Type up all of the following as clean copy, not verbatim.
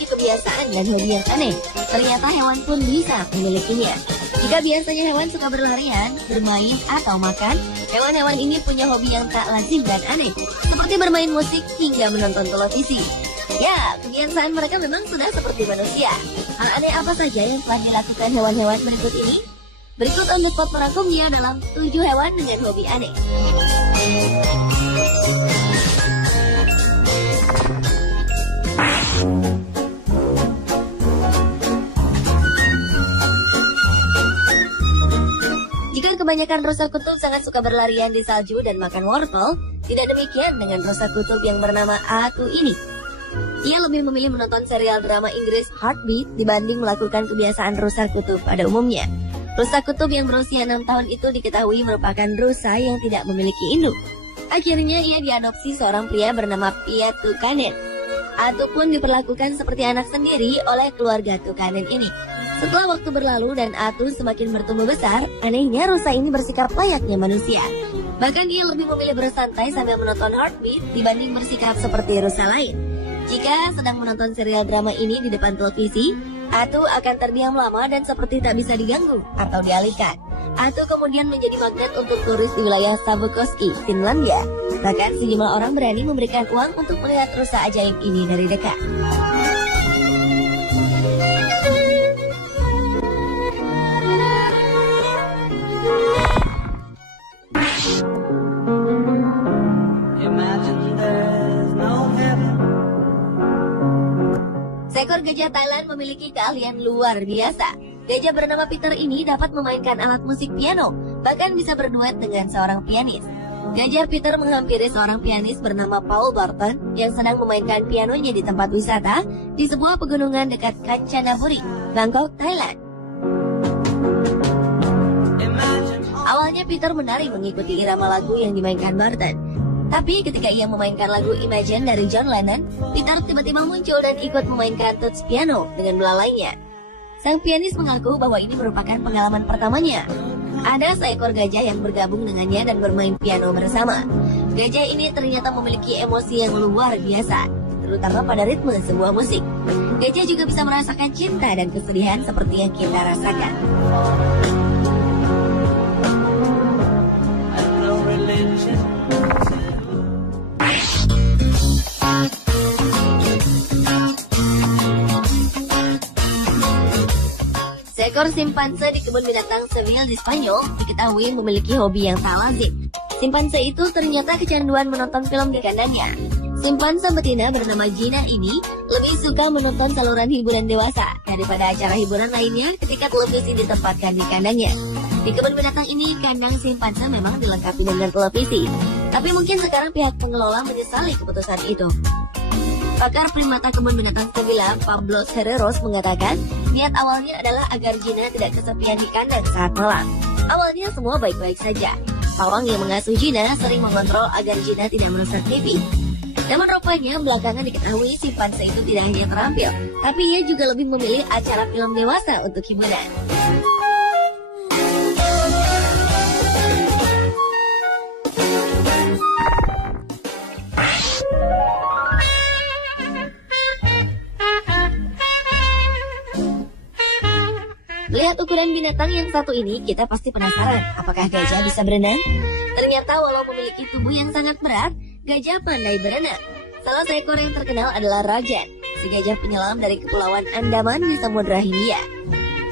memiliki kebiasaan dan hobi yang aneh, ternyata hewan pun bisa memilikinya. Jika biasanya hewan suka berlarian, bermain, atau makan, hewan-hewan ini punya hobi yang tak lazim dan aneh, seperti bermain musik hingga menonton televisi. Ya, kebiasaan mereka memang sudah seperti manusia. Hal aneh apa saja yang telah dilakukan hewan-hewan berikut ini? Berikut on the spot merangkumnya dalam 7 hewan dengan hobi aneh. Jika kebanyakan rusa kutub sangat suka berlarian di salju dan makan wortel, tidak demikian dengan rusa kutub yang bernama Atu ini. Ia lebih memilih menonton serial drama Inggris Heartbeat dibanding melakukan kebiasaan rusa kutub pada umumnya. Rusa kutub yang berusia 6 tahun itu diketahui merupakan rusa yang tidak memiliki induk. Akhirnya ia diadopsi seorang pria bernama Piet Tukanen. Atu pun diperlakukan seperti anak sendiri oleh keluarga Tukanen ini. Setelah waktu berlalu dan Atu semakin bertumbuh besar, anehnya rusa ini bersikap layaknya manusia. Bahkan ia lebih memilih bersantai sambil menonton Heartbeat dibanding bersikap seperti rusa lain. Jika sedang menonton serial drama ini di depan televisi, Atu akan terdiam lama dan seperti tak bisa diganggu atau dialihkan. Atu kemudian menjadi magnet untuk turis di wilayah Savukoski, Finlandia. Bahkan sejumlah orang berani memberikan uang untuk melihat rusa ajaib ini dari dekat. Seekor gajah Thailand memiliki keahlian luar biasa. Gajah bernama Peter ini dapat memainkan alat musik piano, bahkan bisa berduet dengan seorang pianis. Gajah Peter menghampiri seorang pianis bernama Paul Barton yang sedang memainkan pianonya di tempat wisata di sebuah pegunungan dekat Kanchanaburi, Bangkok, Thailand. Awalnya Peter menari mengikuti irama lagu yang dimainkan Barton. Tapi ketika ia memainkan lagu Imagine dari John Lennon, Peter tiba-tiba muncul dan ikut memainkan touch piano dengan belalainya. Sang pianis mengaku bahwa ini merupakan pengalaman pertamanya. Ada seekor gajah yang bergabung dengannya dan bermain piano bersama. Gajah ini ternyata memiliki emosi yang luar biasa, terutama pada ritme sebuah musik. Gajah juga bisa merasakan cinta dan kesedihan seperti yang kita rasakan. Seekor simpanse di kebun binatang Seville di Spanyol diketahui memiliki hobi yang tak lazim. Simpanse itu ternyata kecanduan menonton film di kandangnya. Simpanse betina bernama Gina ini lebih suka menonton saluran hiburan dewasa daripada acara hiburan lainnya ketika televisi ditempatkan di kandangnya. Di kebun binatang ini, kandang simpanse memang dilengkapi dengan televisi. Tapi mungkin sekarang pihak pengelola menyesali keputusan itu. Pakar primata kebun binatang Sevilla, Pablo Herreros mengatakan, niat awalnya adalah agar Gina tidak kesepian di kandang saat malam. Awalnya semua baik-baik saja. Pawang yang mengasuh Gina sering mengontrol agar Gina tidak merusak TV. Namun rupanya belakangan diketahui simpanse itu tidak hanya terampil, tapi ia juga lebih memilih acara film dewasa untuk hiburan. Melihat ukuran binatang yang satu ini, kita pasti penasaran, apakah gajah bisa berenang? Ternyata walau memiliki tubuh yang sangat berat, gajah pandai berenang. Salah seekor yang terkenal adalah Rajan, si gajah penyelam dari Kepulauan Andaman di Samudra Hindia.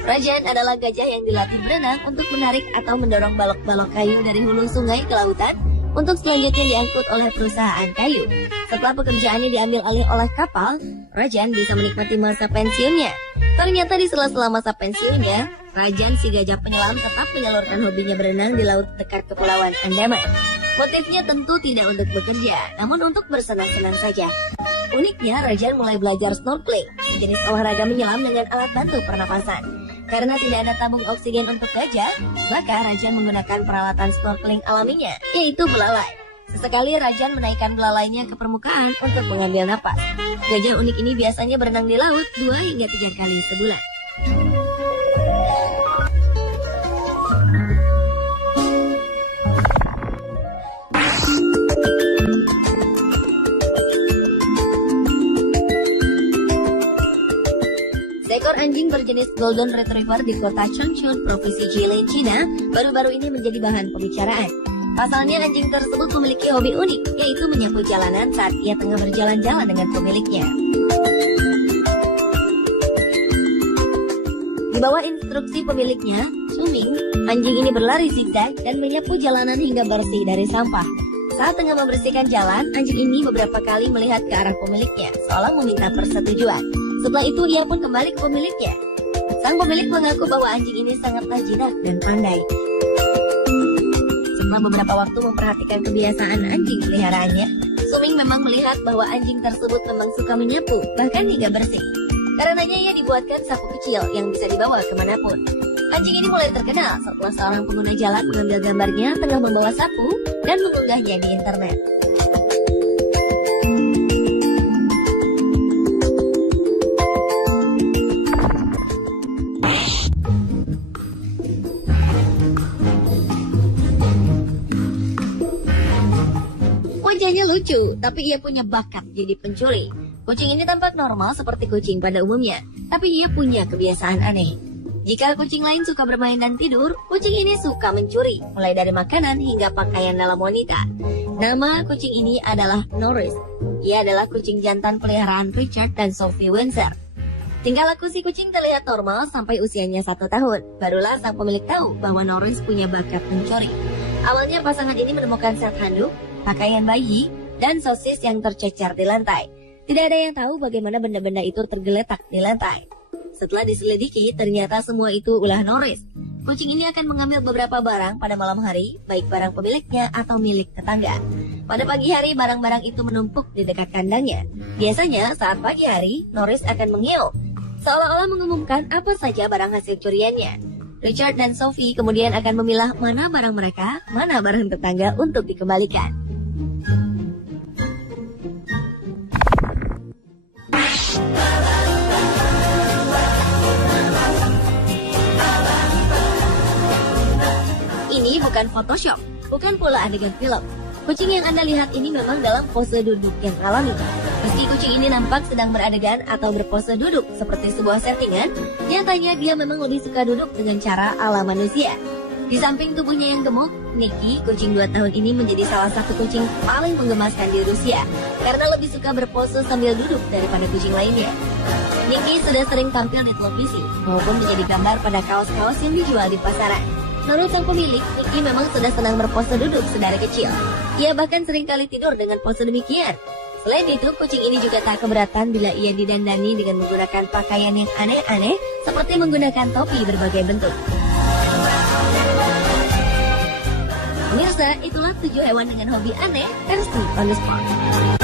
Rajan adalah gajah yang dilatih berenang untuk menarik atau mendorong balok-balok kayu dari hulu sungai ke lautan untuk selanjutnya diangkut oleh perusahaan kayu. Setelah pekerjaannya diambil alih oleh kapal, Rajan bisa menikmati masa pensiunnya. Ternyata di sela-sela masa pensiunnya, Rajan si gajah penyelam tetap menyalurkan hobinya berenang di laut dekat Kepulauan Andaman. Motifnya tentu tidak untuk bekerja, namun untuk bersenang-senang saja. Uniknya, Rajan mulai belajar snorkeling, jenis olahraga menyelam dengan alat bantu pernapasan. Karena tidak ada tabung oksigen untuk gajah, maka Rajan menggunakan peralatan snorkeling alaminya, yaitu belalai. Sesekali Rajan menaikkan belalainya ke permukaan untuk mengambil napas. Gajah unik ini biasanya berenang di laut 2 hingga 3 kali sebulan. jenis Golden Retriever di kota Changchun, Provinsi Jilin, China, baru-baru ini menjadi bahan pembicaraan. Pasalnya anjing tersebut memiliki hobi unik, yaitu menyapu jalanan saat ia tengah berjalan-jalan dengan pemiliknya. Di bawah instruksi pemiliknya, Suming, anjing ini berlari zigzag dan menyapu jalanan hingga bersih dari sampah. Saat tengah membersihkan jalan, anjing ini beberapa kali melihat ke arah pemiliknya, seolah meminta persetujuan. Setelah itu, ia pun kembali ke pemiliknya. Sang pemilik mengaku bahwa anjing ini sangatlah jinak dan pandai. Setelah beberapa waktu memperhatikan kebiasaan anjing peliharaannya, Suming memang melihat bahwa anjing tersebut memang suka menyapu, bahkan hingga bersih. Karenanya ia dibuatkan sapu kecil yang bisa dibawa kemanapun. Anjing ini mulai terkenal setelah seorang pengguna jalan mengambil gambarnya tengah membawa sapu dan mengunggahnya di internet. Wajahnya lucu, tapi ia punya bakat jadi pencuri. Kucing ini tampak normal seperti kucing pada umumnya, tapi ia punya kebiasaan aneh. Jika kucing lain suka bermain dan tidur, kucing ini suka mencuri, mulai dari makanan hingga pakaian dalam wanita. Nama kucing ini adalah Norris. Ia adalah kucing jantan peliharaan Richard dan Sophie Windsor. Tingkah laku si kucing terlihat normal sampai usianya 1 tahun. Barulah sang pemilik tahu bahwa Norris punya bakat mencuri. Awalnya pasangan ini menemukan set handuk, pakaian bayi, dan sosis yang tercecer di lantai. Tidak ada yang tahu bagaimana benda-benda itu tergeletak di lantai. Setelah diselidiki, ternyata semua itu ulah Norris. Kucing ini akan mengambil beberapa barang pada malam hari, baik barang pemiliknya atau milik tetangga. Pada pagi hari, barang-barang itu menumpuk di dekat kandangnya. Biasanya, saat pagi hari, Norris akan mengiul, seolah-olah mengumumkan apa saja barang hasil curiannya. Richard dan Sophie kemudian akan memilah mana barang mereka, mana barang tetangga untuk dikembalikan. Ini bukan Photoshop, bukan pula adegan film. Kucing yang Anda lihat ini memang dalam pose duduk yang alami. Meski kucing ini nampak sedang beradegan atau berpose duduk seperti sebuah settingan, nyatanya dia memang lebih suka duduk dengan cara ala manusia. Di samping tubuhnya yang gemuk, Nikki, kucing 2 tahun ini menjadi salah satu kucing paling menggemaskan di Rusia karena lebih suka berpose sambil duduk daripada kucing lainnya. Nikki sudah sering tampil di televisi maupun menjadi gambar pada kaos-kaos yang dijual di pasaran. Menurut sang pemilik, Nikki memang sudah senang berpose duduk sedari kecil. Ia bahkan sering kali tidur dengan pose demikian. Selain itu, kucing ini juga tak keberatan bila ia didandani dengan menggunakan pakaian yang aneh-aneh seperti menggunakan topi berbagai bentuk. Pemirsa, itulah 7 hewan dengan hobi aneh versi On The Spot.